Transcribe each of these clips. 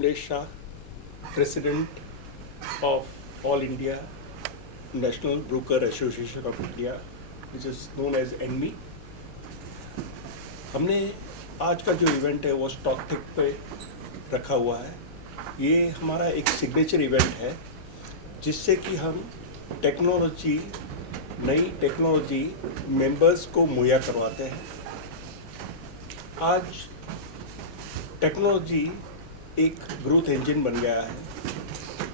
Kamlesh Shah, President of All India National Broker Association of India, which is known as ENMI. हमने आज का जो event है वो स्टॉक टेक पे रखा हुआ है। ये हमारा एक सिग्नेचर इवेंट है जिससे कि हम टेक्नोलॉजी, नई टेक्नोलॉजी मेंबर्स को मुहैया करवाते हैं। आज टेक्नोलॉजी एक ग्रोथ इंजन बन गया है।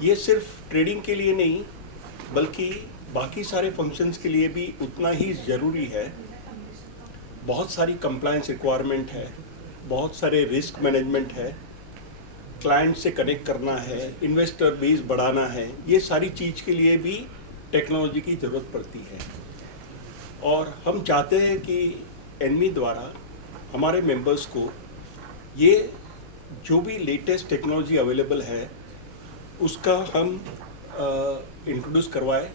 ये सिर्फ ट्रेडिंग के लिए नहीं बल्कि बाकी सारे फंक्शंस के लिए भी उतना ही ज़रूरी है। बहुत सारी कंप्लायंस रिक्वायरमेंट है, बहुत सारे रिस्क मैनेजमेंट है, क्लाइंट से कनेक्ट करना है, इन्वेस्टर बेस बढ़ाना है, ये सारी चीज़ के लिए भी टेक्नोलॉजी की ज़रूरत पड़ती है। और हम चाहते हैं कि एनमी द्वारा हमारे मेंबर्स को ये जो भी लेटेस्ट टेक्नोलॉजी अवेलेबल है उसका हम इंट्रोड्यूस करवाएं।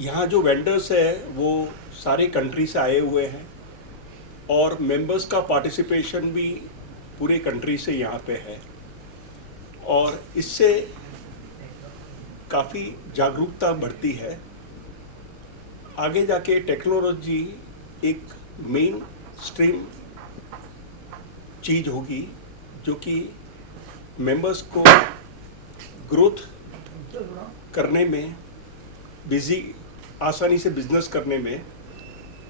यहाँ जो वेंडर्स है वो सारे कंट्री से आए हुए हैं और मेंबर्स का पार्टिसिपेशन भी पूरे कंट्री से यहाँ पे है और इससे काफ़ी जागरूकता बढ़ती है। आगे जाके टेक्नोलॉजी एक मेन स्ट्रीम चीज़ होगी जो कि मेंबर्स को ग्रोथ करने में, आसानी से बिजनेस करने में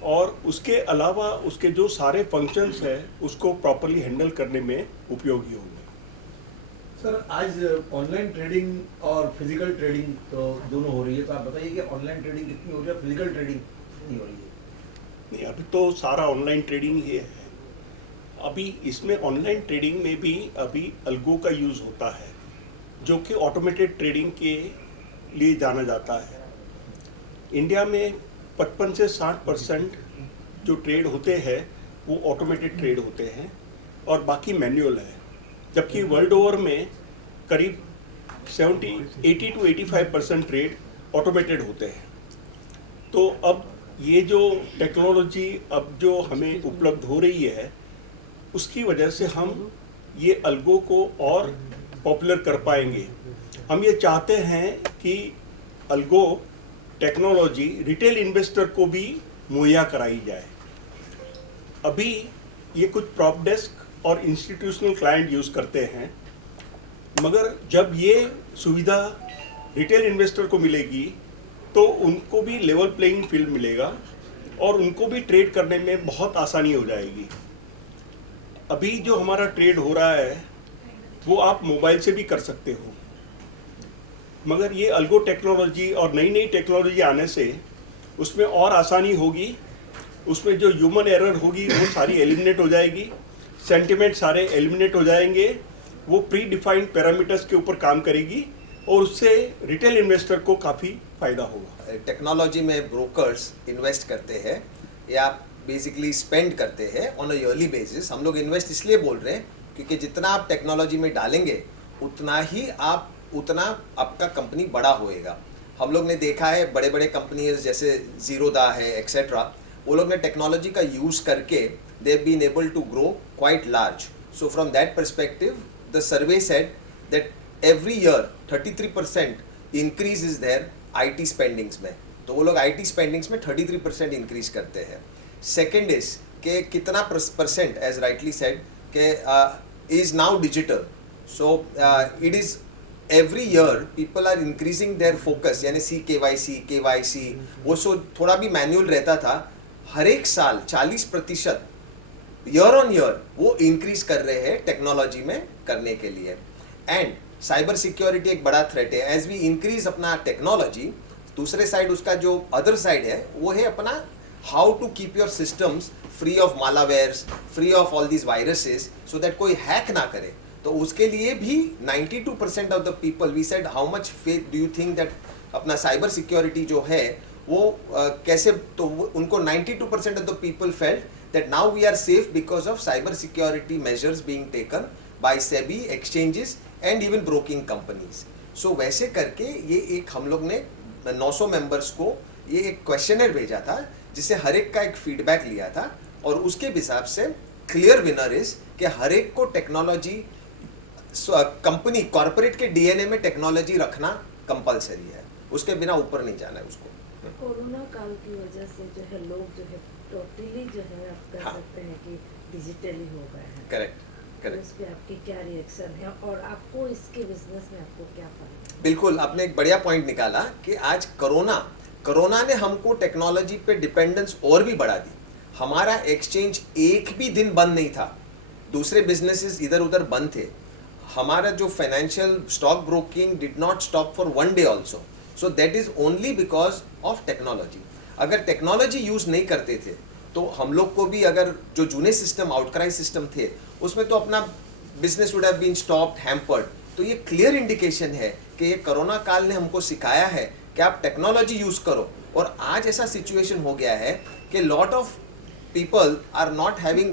और उसके अलावा उसके जो सारे फंक्शंस हैं उसको प्रॉपरली हैंडल करने में उपयोगी होंगे। सर, आज ऑनलाइन ट्रेडिंग और फिजिकल ट्रेडिंग तो दोनों हो रही है, तो आप बताइए कि ऑनलाइन ट्रेडिंग कितनी हो रही है, फिजिकल ट्रेडिंग कितनी हो रही है? नहीं, अभी तो सारा ऑनलाइन ट्रेडिंग ही है। अभी इसमें ऑनलाइन ट्रेडिंग में भी अभी अल्गो का यूज़ होता है जो कि ऑटोमेटेड ट्रेडिंग के लिए जाना जाता है। इंडिया में 55 से 60% जो ट्रेड होते हैं वो ऑटोमेटेड ट्रेड होते हैं और बाकी मैनुअल है, जबकि वर्ल्ड ओवर में करीब 80 to 85% ट्रेड ऑटोमेटेड होते हैं। तो अब ये जो टेक्नोलॉजी अब जो हमें उपलब्ध हो रही है उसकी वजह से हम ये अल्गो को और पॉपुलर कर पाएंगे। हम ये चाहते हैं कि अल्गो टेक्नोलॉजी रिटेल इन्वेस्टर को भी मुहैया कराई जाए। अभी ये कुछ प्रॉप डेस्क और इंस्टीट्यूशनल क्लाइंट यूज़ करते हैं, मगर जब ये सुविधा रिटेल इन्वेस्टर को मिलेगी तो उनको भी लेवल प्लेइंग फील्ड मिलेगा और उनको भी ट्रेड करने में बहुत आसानी हो जाएगी। अभी जो हमारा ट्रेड हो रहा है वो आप मोबाइल से भी कर सकते हो, मगर ये अल्गो टेक्नोलॉजी और नई नई टेक्नोलॉजी आने से उसमें और आसानी होगी। उसमें जो ह्यूमन एरर होगी वो सारी एलिमिनेट हो जाएगी, सेंटिमेंट सारे एलिमिनेट हो जाएंगे, वो प्री डिफाइंड पैरामीटर्स के ऊपर काम करेगी और उससे रिटेल इन्वेस्टर को काफ़ी फ़ायदा होगा। टेक्नोलॉजी में ब्रोकर्स इन्वेस्ट करते हैं या बेसिकली स्पेंड करते हैं ऑन अ ईयरली बेसिस। हम लोग इन्वेस्ट इसलिए बोल रहे हैं क्योंकि जितना आप टेक्नोलॉजी में डालेंगे उतना आपका कंपनी बड़ा होएगा। हम लोग ने देखा है बड़े बड़े कंपनीज जैसे जीरोदा है एक्सेट्रा, वो लोग ने टेक्नोलॉजी का यूज़ करके they have been able to grow quite large. So from that perspective the survey said that every year 33% increase is there IT spendings में। तो वो लोग IT स्पेंडिंग्स में 33% इंक्रीज करते हैं। सेकेंड इज के कितना परसेंट एज राइटली सेड के is now digital. So it is every year people are increasing their focus, यानी KYC वो सो थोड़ा भी मैनुअल रहता था। हर एक साल 40% ईयर ऑन ईयर वो इंक्रीज कर रहे हैं टेक्नोलॉजी में करने के लिए। एंड साइबर सिक्योरिटी एक बड़ा थ्रेट है। एज वी इंक्रीज अपना टेक्नोलॉजी, दूसरे साइड उसका जो अदर साइड है वो है अपना how to keep your systems free of malwares, free of all these viruses, so that कोई हैक ना करे। तो उसके लिए भी 92% of the people, we said how much faith do you think that अपना साइबर सिक्योरिटी जो है वो कैसे, तो उनको 92% of the people felt that now we are safe because of cyber security measures being taken by SEBI, exchanges and even broking companies. So वैसे करके ये एक हम लोग ने 900 मेंबर्स को ये एक क्वेश्चनर भेजा था जिससे हर एक का एक फीडबैक लिया था और उसके हिसाब से क्लियर विनर इज कि हर एक को टेक्नोलॉजी कंपनी कॉर्पोरेट के डीएनए में टेक्नोलॉजी रखना कंपलसरी है, उसके बिना ऊपर नहीं जाना है उसको। कोरोना काल की वजह से जो है लोग जो है टोटली जो है आप कह हाँ। सकते हैं कि डिजिटली हो गए हैं। करेक्ट तो करेक्ट। इस पे आपकी क्या रिएक्शन है और आपको इसके बिजनेस में आपको क्या फायदा? बिल्कुल, आपने एक बढ़िया पॉइंट निकाला कि आज कोरोना ने हमको टेक्नोलॉजी पे डिपेंडेंस और भी बढ़ा दी। हमारा एक्सचेंज एक भी दिन बंद नहीं था, दूसरे बिजनेसेस इधर उधर बंद थे। हमारा जो financial stock broking did not stop for one day also, so that is only because of technology. अगर टेक्नोलॉजी यूज नहीं करते थे तो हम लोग को भी, अगर जो जूने सिस्टम आउटक्राई सिस्टम थे उसमें तो अपना business would have been stopped, hampered. तो ये क्लियर इंडिकेशन है कि ये कोरोना काल ने हमको सिखाया है कि आप टेक्नोलॉजी यूज करो। और आज ऐसा सिचुएशन हो गया है कि lot of people are not having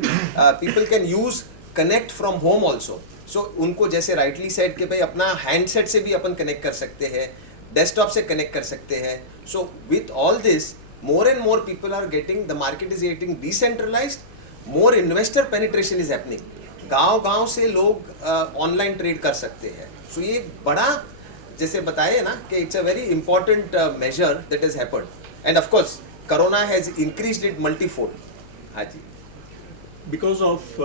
people can use connect from home also, so उनको जैसे rightly said कि भाई अपना हैंडसेट से भी अपन कनेक्ट कर सकते हैं, डेस्कटॉप से कनेक्ट कर सकते हैं। so with all this more and more people are getting, the market is getting decentralized, more investor penetration is happening, गांव से लोग ऑनलाइन ट्रेड कर सकते हैं। so ये बड़ा जैसे बताए ना कि it's a very important major that is happened and of course corona has increased it multifold. हाँ जी। बिकॉज ऑफ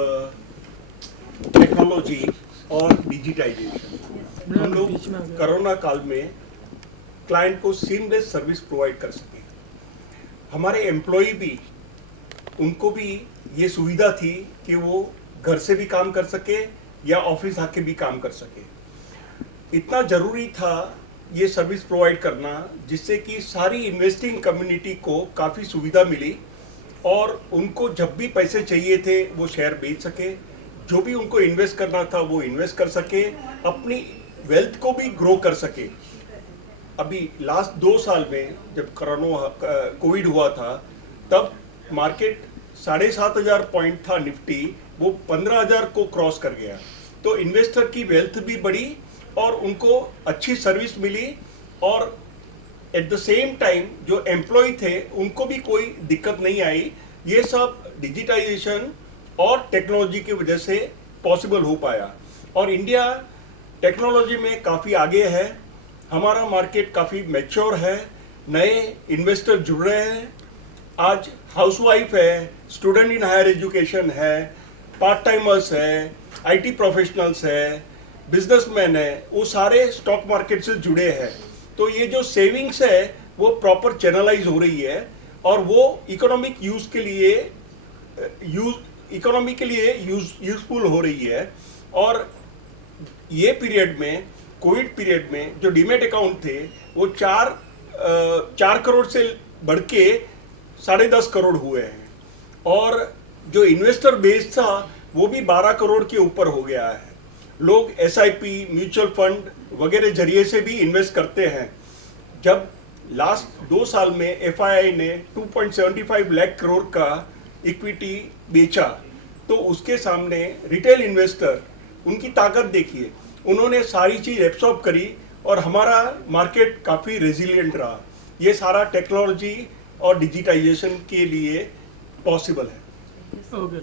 टेक्नोलॉजी और डिजिटाइजेशन हम लोग कोरोना काल में क्लाइंट को सीमलेस सर्विस प्रोवाइड कर सके। हमारे एम्प्लॉय भी, उनको भी ये सुविधा थी कि वो घर से भी काम कर सके या ऑफिस आके भी काम कर सके। इतना ज़रूरी था ये सर्विस प्रोवाइड करना जिससे कि सारी इन्वेस्टिंग कम्युनिटी को काफ़ी सुविधा मिली और उनको जब भी पैसे चाहिए थे वो शेयर बेच सके, जो भी उनको इन्वेस्ट करना था वो इन्वेस्ट कर सके, अपनी वेल्थ को भी ग्रो कर सके। अभी लास्ट 2 साल में जब कोविड हुआ था तब मार्केट 7,500 पॉइंट था निफ्टी, वो 15,000 को क्रॉस कर गया। तो इन्वेस्टर की वेल्थ भी बढ़ी और उनको अच्छी सर्विस मिली और एट द सेम टाइम जो एम्प्लॉय थे उनको भी कोई दिक्कत नहीं आई। ये सब डिजिटाइजेशन और टेक्नोलॉजी की वजह से पॉसिबल हो पाया और इंडिया टेक्नोलॉजी में काफ़ी आगे है। हमारा मार्केट काफ़ी मैच्योर है, नए इन्वेस्टर जुड़ रहे हैं। आज हाउसवाइफ है, स्टूडेंट इन हायर एजुकेशन है, पार्ट टाइमर्स है, आईटी प्रोफेशनल्स है, बिजनेसमैन है, वो सारे स्टॉक मार्केट से जुड़े हैं। तो ये जो सेविंग्स है वो प्रॉपर चैनलाइज हो रही है और वो इकोनॉमिक यूज के लिए यूजफुल हो रही है। और ये पीरियड में, कोविड पीरियड में जो डीमेट अकाउंट थे वो 4 करोड़ से बढ़ के 10.5 करोड़ हुए हैं और जो इन्वेस्टर बेस था वो भी 12 करोड़ के ऊपर हो गया है। लोग एसआईपी, म्यूचुअल फंड वगैरह जरिए से भी इन्वेस्ट करते हैं। जब लास्ट 2 साल में एफआईआई ने 2.75 लाख करोड़ का इक्विटी बेचा तो उसके सामने रिटेल इन्वेस्टर, उनकी ताकत देखिए, उन्होंने सारी चीज़ एब्सॉर्ब करी और हमारा मार्केट काफ़ी रेजिलिएंट रहा। ये सारा टेक्नोलॉजी और डिजिटाइजेशन के लिए पॉसिबल है। ओके।